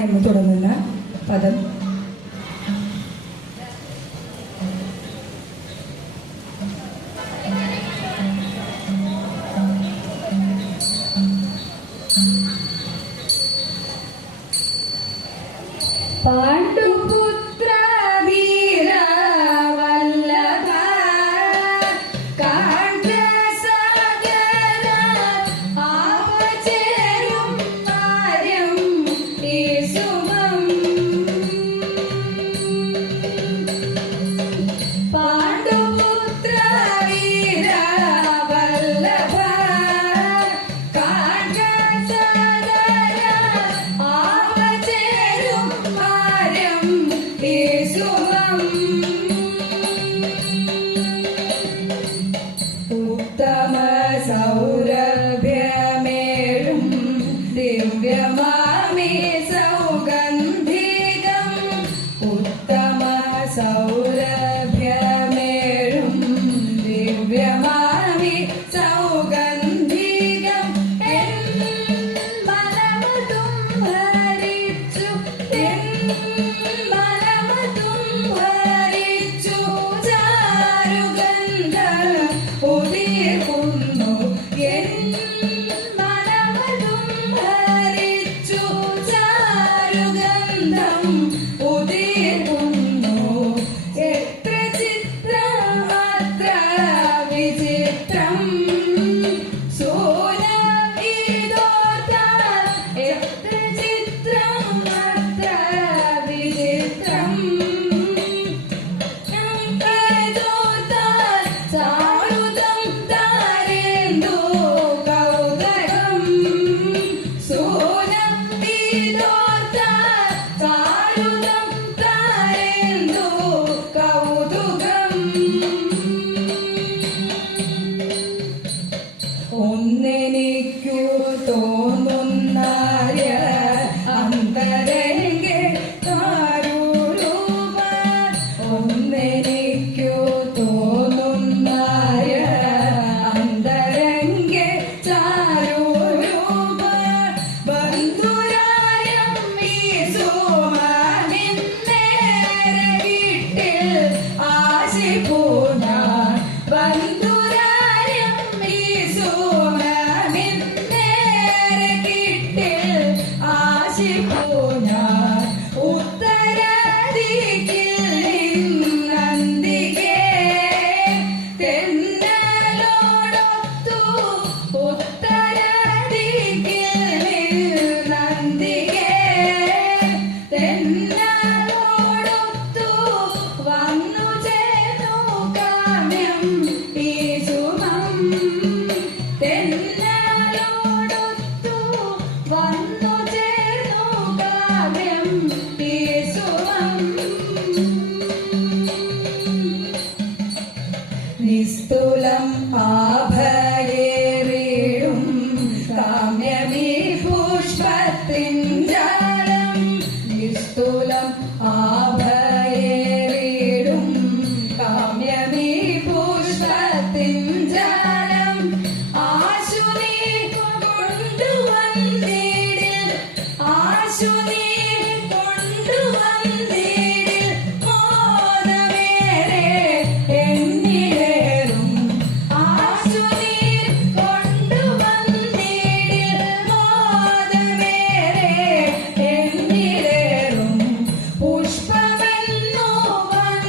എന്ന് തുടങ്ങുന്ന പദം. പാണ്ഡുപുത്ര Pura Vai.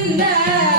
Sunday.